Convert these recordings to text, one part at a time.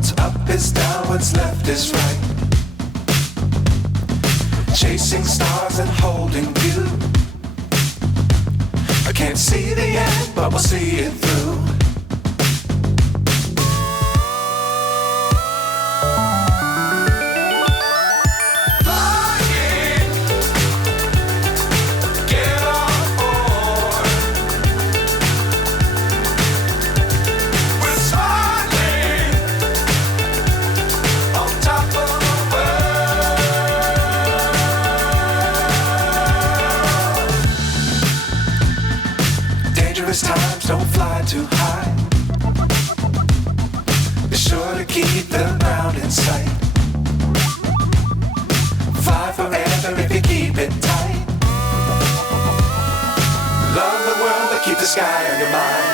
What's up is down, what's left is right. Chasing stars and holding you. I can't see the end, but we'll see it through. Times don't fly too high. Be sure to keep the ground in sight. Fly forever if you keep it tight. Love the world but keep the sky on your mind.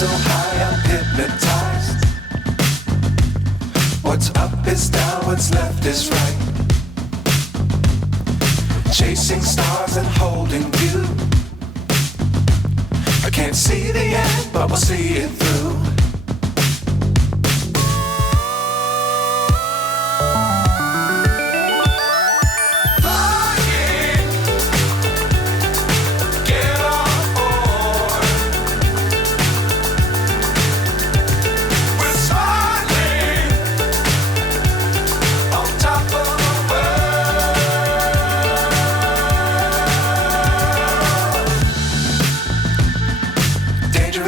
So high I'm hypnotized. What's up is down, what's left is right. Chasing stars and holding you. I can't see the end, but we'll see it through.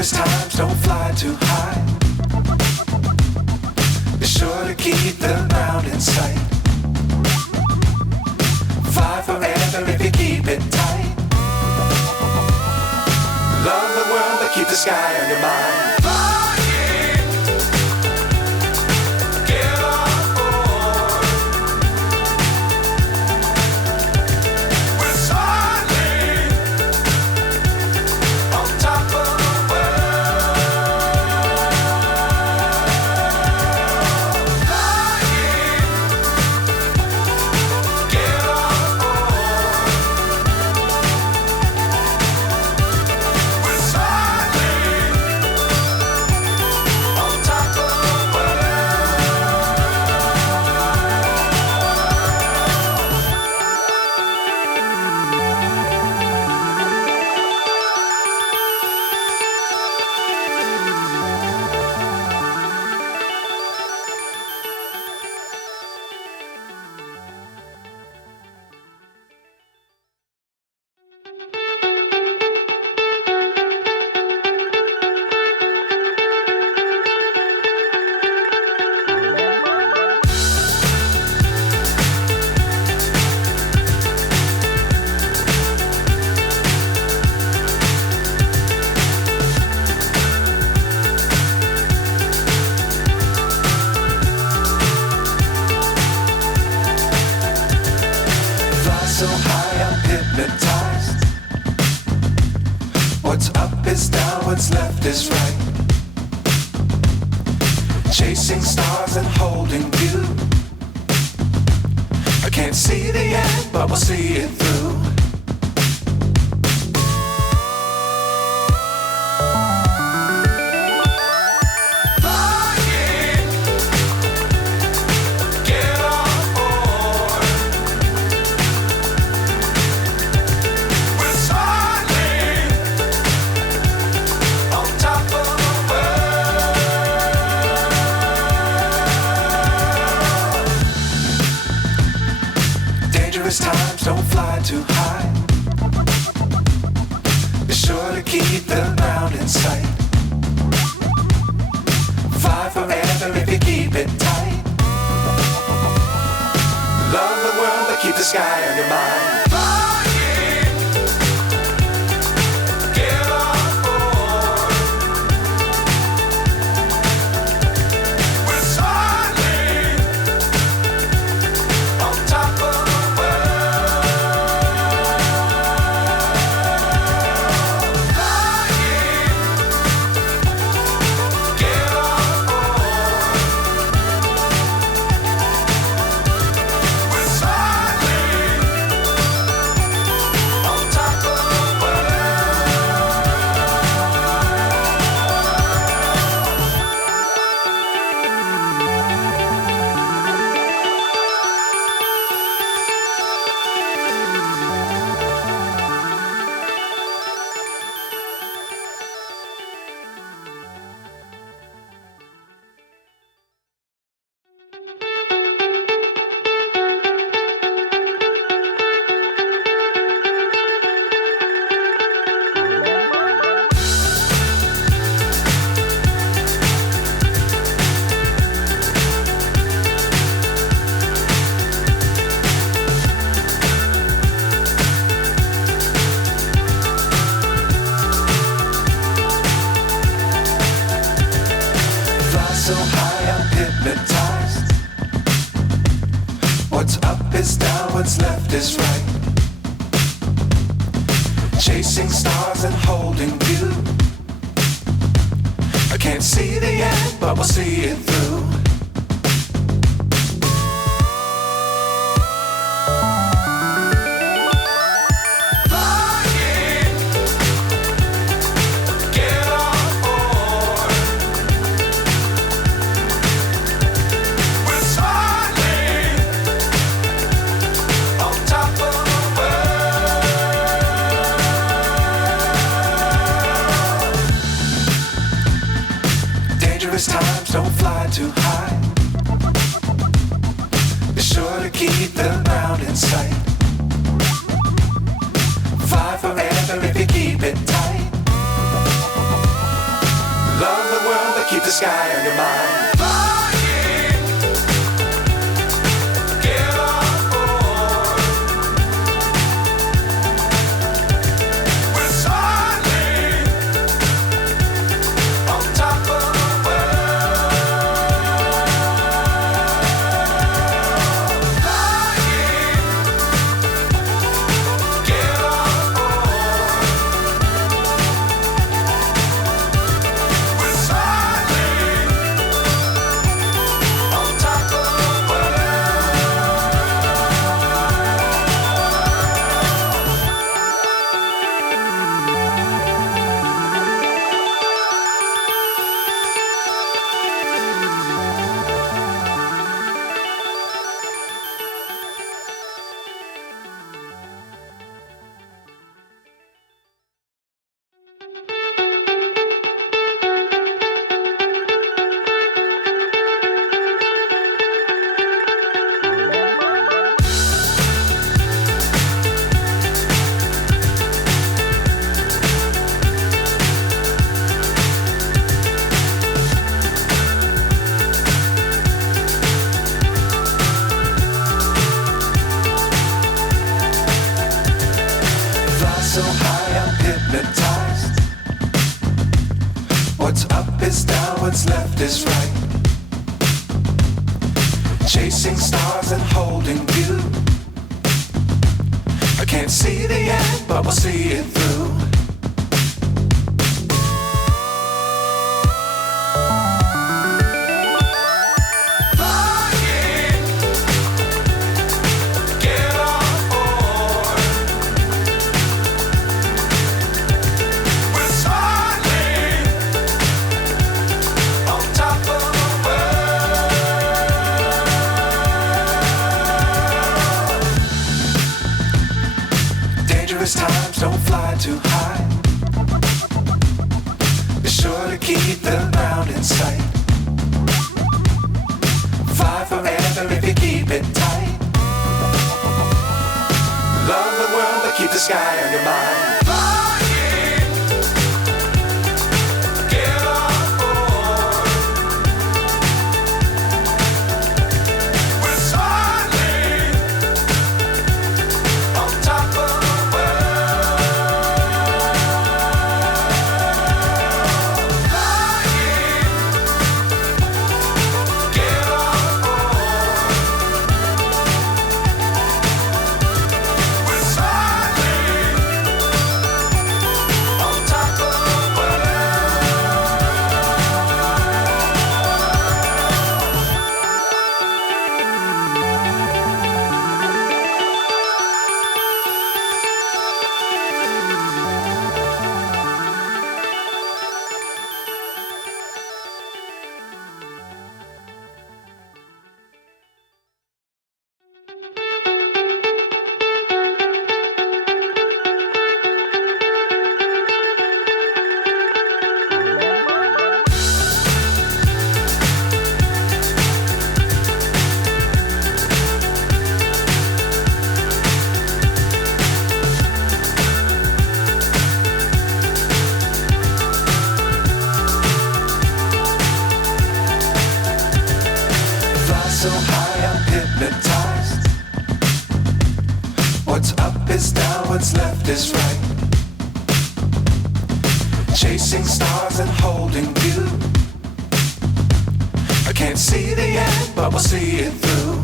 Times don't fly too high. Be sure to keep the ground in sight. Fly forever if you keep it tight. Love the world but keep the sky on your mind. So high I'm hypnotized. What's up is down, what's left is right. Chasing stars and holding you. I can't see the end, but we'll see it through. too high. Be sure to keep the ground in sight. Fly forever if you keep it tight. Love the world but keep the sky on your mind. So high I'm hypnotized. What's up is down, what's left is right. Chasing stars and holding you. I can't see the end, but we'll see it through. Times don't fly too high. Be sure to keep the ground in sight. Fly forever if you keep it tight. Love the world but keep the sky on your mind. So high I'm hypnotized. What's up is down, what's left is right. Chasing stars and holding you. I can't see the end, but we'll see it through. Times don't fly too high. Be sure to keep the ground in sight. Fly forever if you keep it tight. Love the world keep the sky on your mind. Flying, get on board. We're smiling on top of the world. Flying, get on board. We're smiling on top of the fly so high, I'm hypnotized. What's up is down, what's left is right. Chasing stars and holding you. I can't see the end, but we'll see it through.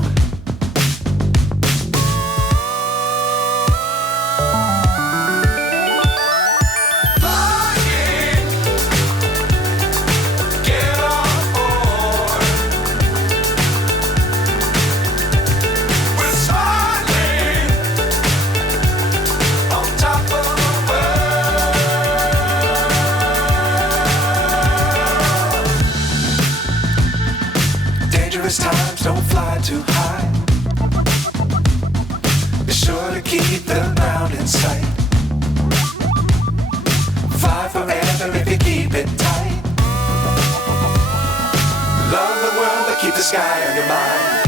Flying, get on board. We're smiling on top of the world. Dangerous times, don't fly too high. Be sure to keep the ground in sight. Fly forever if you keep it tight. Love the world, but keep the sky on your mind.